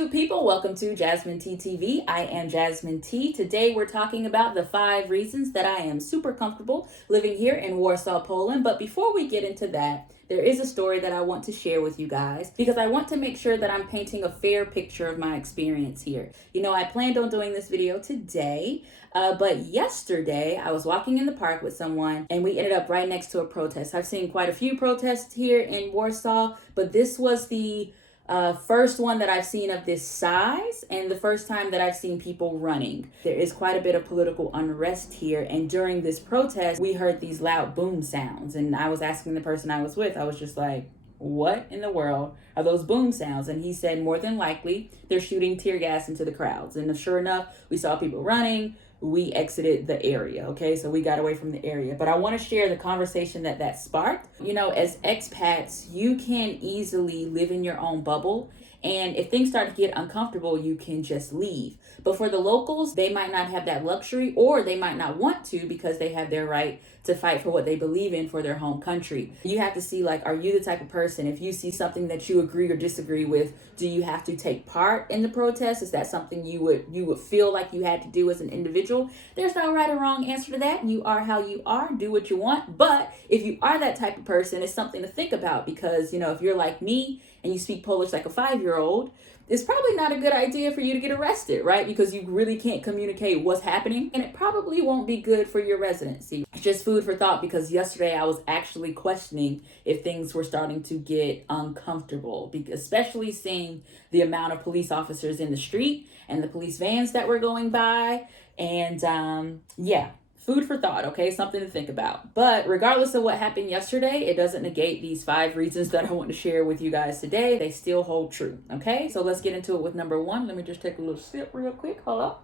YouTube people, welcome to Jasmine T TV. I am Jasmine T. Today we're talking about the 5 reasons that I am super comfortable living here in Warsaw, Poland. But before we get into that, there is a story that I want to share with you guys because I want to make sure that I'm painting a fair picture of my experience here. You know, I planned on doing this video today, but yesterday I was walking in the park with someone and we ended up right next to a protest. I've seen quite a few protests here in Warsaw, but this was the first one that I've seen of this size and the first time that I've seen people running. There is quite a bit of political unrest here, and during this protest we heard these loud boom sounds, and I was asking the person I was with, I was just like, what in the world are those boom sounds? And he said more than likely they're shooting tear gas into the crowds. And sure enough, we saw people running. We exited the area, okay? So we got away from the area. But I want to share the conversation that sparked. You know, as expats, you can easily live in your own bubble. And if things start to get uncomfortable, you can just leave. But for the locals, they might not have that luxury, or they might not want to because they have their right to fight for what they believe in for their home country. You have to see, like, are you the type of person, if you see something that you agree or disagree with, do you have to take part in the protest? Is that something you would feel like you had to do as an individual? There's no right or wrong answer to that. You are how you are. Do what you want. But if you are that type of person, it's something to think about because, you know, if you're like me and you speak Polish like a 5-year-old, it's probably not a good idea for you to get arrested, right? Because you really can't communicate what's happening, and it probably won't be good for your residency. It's just food for thought because yesterday I was actually questioning if things were starting to get uncomfortable, especially seeing the amount of police officers in the street and the police vans that were going by. And yeah. Food for thought, okay? Something to think about. But regardless of what happened yesterday, it doesn't negate these 5 reasons that I want to share with you guys today. They still hold true, okay? So let's get into it with number 1. Let me just take a little sip real quick. Hold up.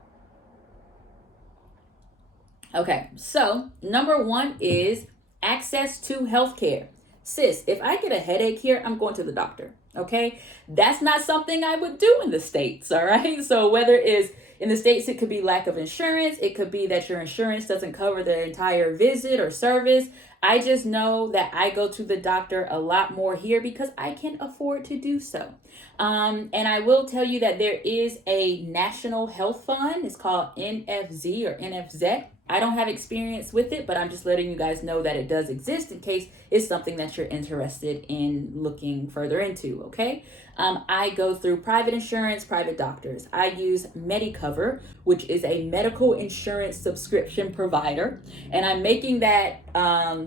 Okay, so number 1 is access to healthcare. Sis, if I get a headache here, I'm going to the doctor, okay? That's not something I would do in the States, all right? So whether it's in the States, it could be lack of insurance. It could be that your insurance doesn't cover the entire visit or service. I just know that I go to the doctor a lot more here because I can afford to do so. And I will tell you that there is a national health fund. It's called NFZ or NFZ. I don't have experience with it, but I'm just letting you guys know that it does exist in case it's something that you're interested in looking further into, okay? I go through private insurance, private doctors. I use Medicover, which is a medical insurance subscription provider. And I'm making that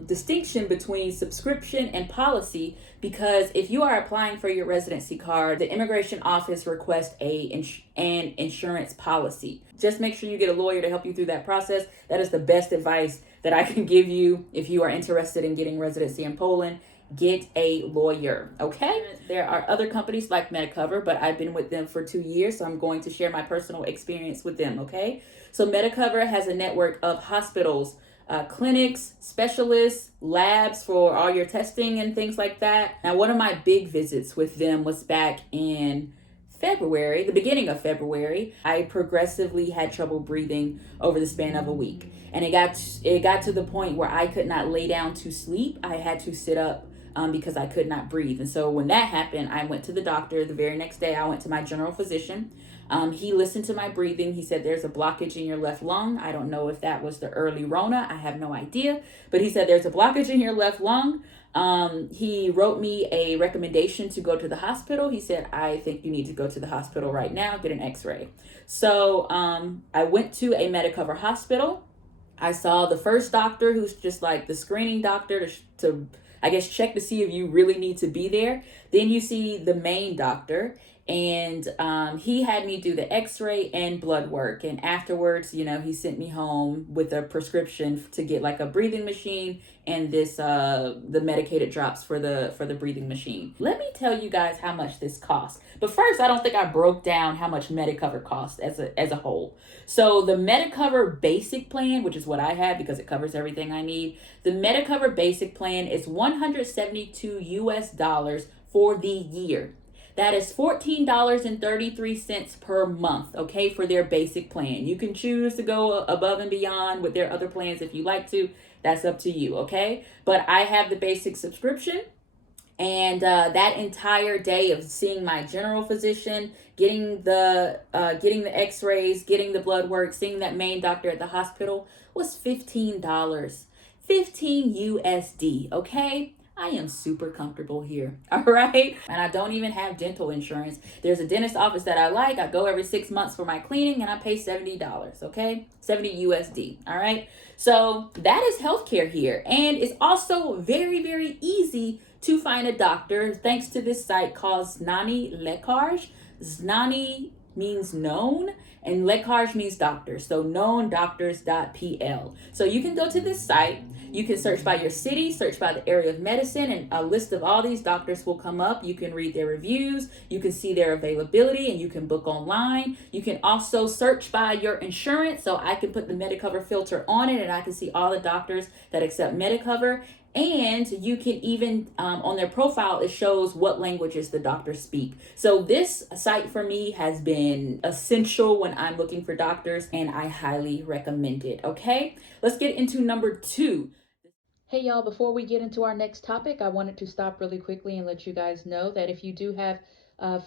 distinction between subscription and policy because if you are applying for your residency card, the immigration office requests an insurance policy. Just make sure you get a lawyer to help you through that process. That is the best advice that I can give you if you are interested in getting residency in Poland. Get a lawyer, okay? There are other companies like Medicover, but I've been with them for 2 years, so I'm going to share my personal experience with them, okay? So Medicover has a network of hospitals, clinics, specialists, labs for all your testing and things like that. Now, one of my big visits with them was back in February, the beginning of February. I progressively had trouble breathing over the span of a week. And it got to the point where I could not lay down to sleep. I had to sit up because I could not breathe. And so when that happened, I went to the doctor. The very next day, I went to my general physician. He listened to my breathing. He said, there's a blockage in your left lung. I don't know if that was the early Rona. I have no idea. But he said, there's a blockage in your left lung. He wrote me a recommendation to go to the hospital. He said, I think you need to go to the hospital right now, get an x-ray. So I went to a Medicover hospital. I saw the first doctor, who's just like the screening doctor to I guess, check to see if you really need to be there. Then you see the main doctor, and he had me do the x-ray and blood work. And afterwards, you know, he sent me home with a prescription to get like a breathing machine and this the medicated drops for the breathing machine. Let me tell you guys how much this costs. But first, I don't think I broke down how much Medicover costs as a whole. So the Medicover basic plan, which is what I have because it covers everything I need, the Medicover basic plan is $172 for the year. That is $14.33 per month, okay, for their basic plan. You can choose to go above and beyond with their other plans if you like to. That's up to you, okay? But I have the basic subscription, And that entire day of seeing my general physician, getting the x-rays, getting the blood work, seeing that main doctor at the hospital was $15. 15 USD, okay? I am super comfortable here, all right? And I don't even have dental insurance. There's a dentist office that I like. I go every 6 months for my cleaning and I pay $70, okay? 70 USD, all right? So that is healthcare here. And it's also very, very easy to find a doctor thanks to this site called Znani Lekarj. Znani means known and Lekarj means doctor. So knowndoctors.pl. So you can go to this site. You can search by your city, search by the area of medicine, and a list of all these doctors will come up. You can read their reviews, you can see their availability, and you can book online. You can also search by your insurance. So I can put the Medicover filter on it and I can see all the doctors that accept Medicover. And you can even, on their profile, it shows what languages the doctors speak. So this site for me has been essential when I'm looking for doctors, and I highly recommend it, okay? Let's get into number 2. Hey y'all, before we get into our next topic, I wanted to stop really quickly and let you guys know that if you do have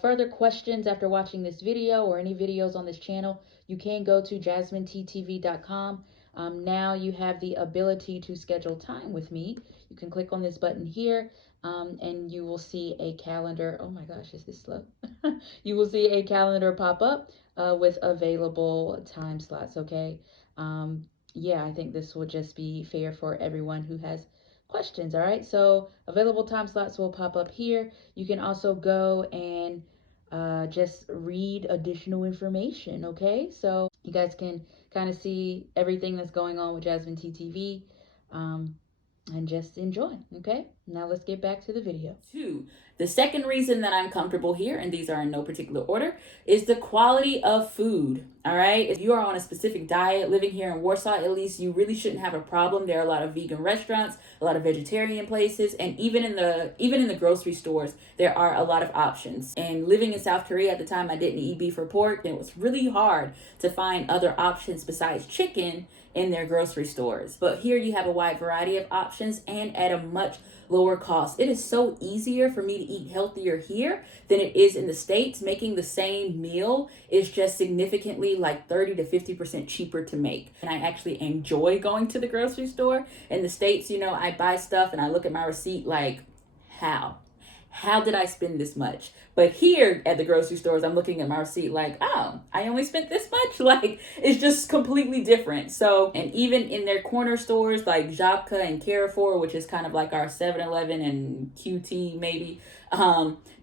further questions after watching this video or any videos on this channel, you can go to jasminettv.com. Now you have the ability to schedule time with me. You can click on this button here and you will see a calendar. Oh my gosh, is this slow? You will see a calendar pop up with available time slots, okay? Yeah, I think this will just be fair for everyone who has questions, all right? So available time slots will pop up here. You can also go and just read additional information, okay? So you guys can kind of see everything that's going on with Jasmine TTV and just enjoy, okay? Now let's get back to the video. 2. The second reason that I'm comfortable here, and these are in no particular order, is the quality of food, all right? If you are on a specific diet, living here in Warsaw, at least, you really shouldn't have a problem. There are a lot of vegan restaurants, a lot of vegetarian places, and even in the grocery stores, there are a lot of options. And living in South Korea at the time, I didn't eat beef or pork, and it was really hard to find other options besides chicken in their grocery stores. But here you have a wide variety of options and at a much lower cost. It is so easier for me to eat healthier here than it is in the States. Making the same meal is just significantly like 30 to 50% cheaper to make. And I actually enjoy going to the grocery store. In the States, you know, I buy stuff and I look at my receipt like, how did I spend this much? But here at the grocery stores, I'm looking at my receipt like, oh, I only spent this much. Like, it's just completely different. So, and even in their corner stores like Żabka and Carrefour, which is kind of like our 7-Eleven and QT maybe,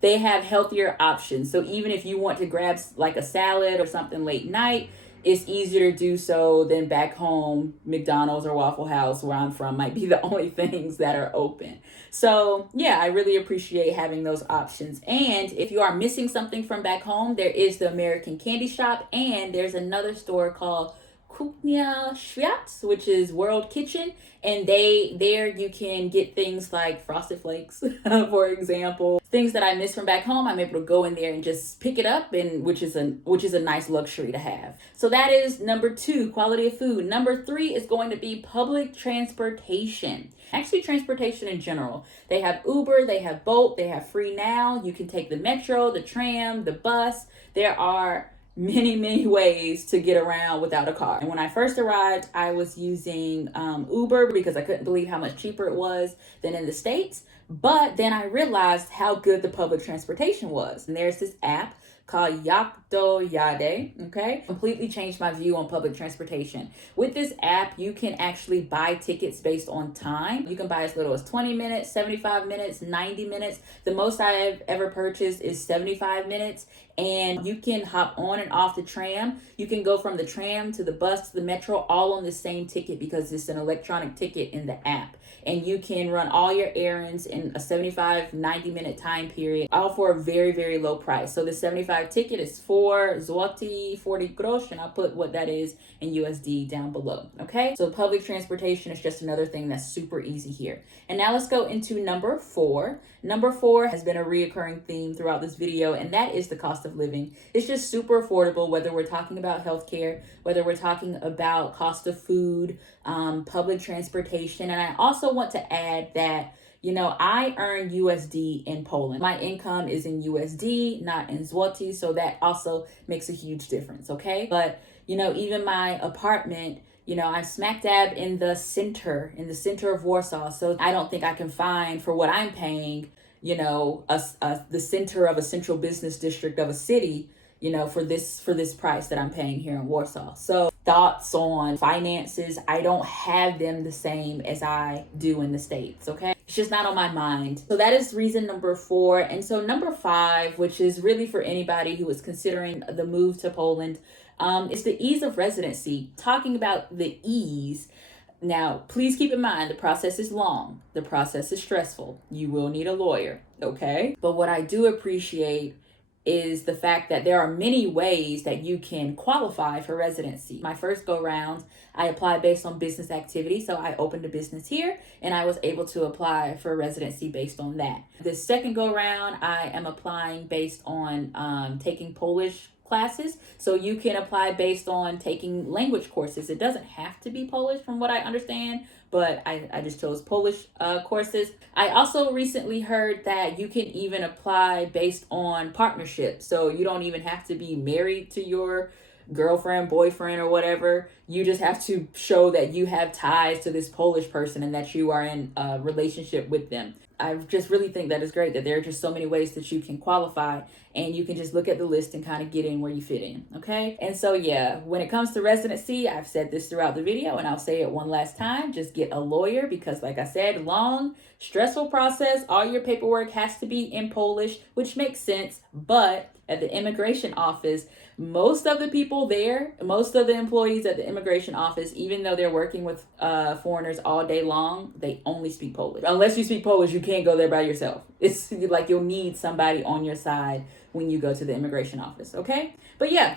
they have healthier options. So even if you want to grab like a salad or something late night, it's easier to do so than back home. McDonald's or Waffle House, where I'm from, might be the only things that are open. So yeah, I really appreciate having those options. And if you are missing something from back home, there is the American Candy Shop, and there's another store called Kuchnia Świat, which is World Kitchen, and there you can get things like Frosted Flakes, for example. Things that I miss from back home, I'm able to go in there and just pick it up, and which is a nice luxury to have. So that is number 2, quality of food. Number 3 is going to be public transportation. Actually, transportation in general. They have Uber, they have Bolt, they have Free Now. You can take the metro, the tram, the bus. There are many ways to get around without a car. And when I first arrived, I was using Uber because I couldn't believe how much cheaper it was than in the States. But then I realized how good the public transportation was. And there's this app called Yakto Yade, okay? Completely changed my view on public transportation. With this app, you can actually buy tickets based on time. You can buy as little as 20 minutes, 75 minutes, 90 minutes. The most I've ever purchased is 75 minutes. And you can hop on and off the tram. You can go from the tram to the bus to the metro all on the same ticket because it's an electronic ticket in the app. And you can run all your errands in a 75, 90-minute time period, all for a very low price. So the 75 ticket is 4 zloty, 40 grosz, and I'll put what that is in USD down below, okay? So public transportation is just another thing that's super easy here. And now let's go into number 4. Number 4 has been a reoccurring theme throughout this video, and that is the cost of living. It's just super affordable, whether we're talking about healthcare, whether we're talking about cost of food, public transportation. And I also want to add that I earn USD in Poland. My income is in USD, not in zloty, so that also makes a huge difference, okay? But, even my apartment, I'm smack dab in the center of Warsaw, so I don't think I can find for what I'm paying, the center of a central business district of a city, for this price that I'm paying here in Warsaw. So thoughts on finances, I don't have them the same as I do in the States, okay? It's just not on my mind. So that is reason number 4. And so number 5, which is really for anybody who is considering the move to Poland, is the ease of residency. Talking about the ease, now, please keep in mind, the process is long. The process is stressful. You will need a lawyer, okay? But what I do appreciate is the fact that there are many ways that you can qualify for residency. My first go round, I applied based on business activity. So I opened a business here and I was able to apply for residency based on that. The second go round, I am applying based on taking Polish classes. So you can apply based on taking language courses. It doesn't have to be Polish from what I understand, but I just chose Polish courses. I also recently heard that you can even apply based on partnership. So you don't even have to be married to your girlfriend, boyfriend, or whatever. You just have to show that you have ties to this Polish person and that you are in a relationship with them. I just really think that is great that there are just so many ways that you can qualify, and you can just look at the list and kind of get in where you fit in, okay? And so, yeah, when it comes to residency, I've said this throughout the video, and I'll say it one last time, just get a lawyer because, like I said, long, stressful process. All your paperwork has to be in Polish, which makes sense, but at the immigration office, most of the people there, most of the employees at the immigration office, even though they're working with foreigners all day long, they only speak Polish. Unless you speak Polish, you can't go there by yourself. It's like you'll need somebody on your side when you go to the immigration office, okay? But yeah,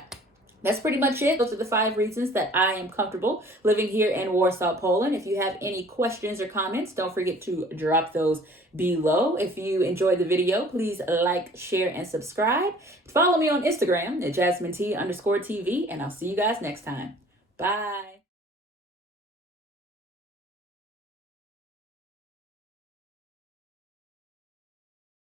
that's pretty much it. Those are the 5 reasons that I am comfortable living here in Warsaw, Poland. If you have any questions or comments, don't forget to drop those below. If you enjoyed the video, please like, share, and subscribe. Follow me on Instagram at JasmineT_TV, and I'll see you guys next time. Bye.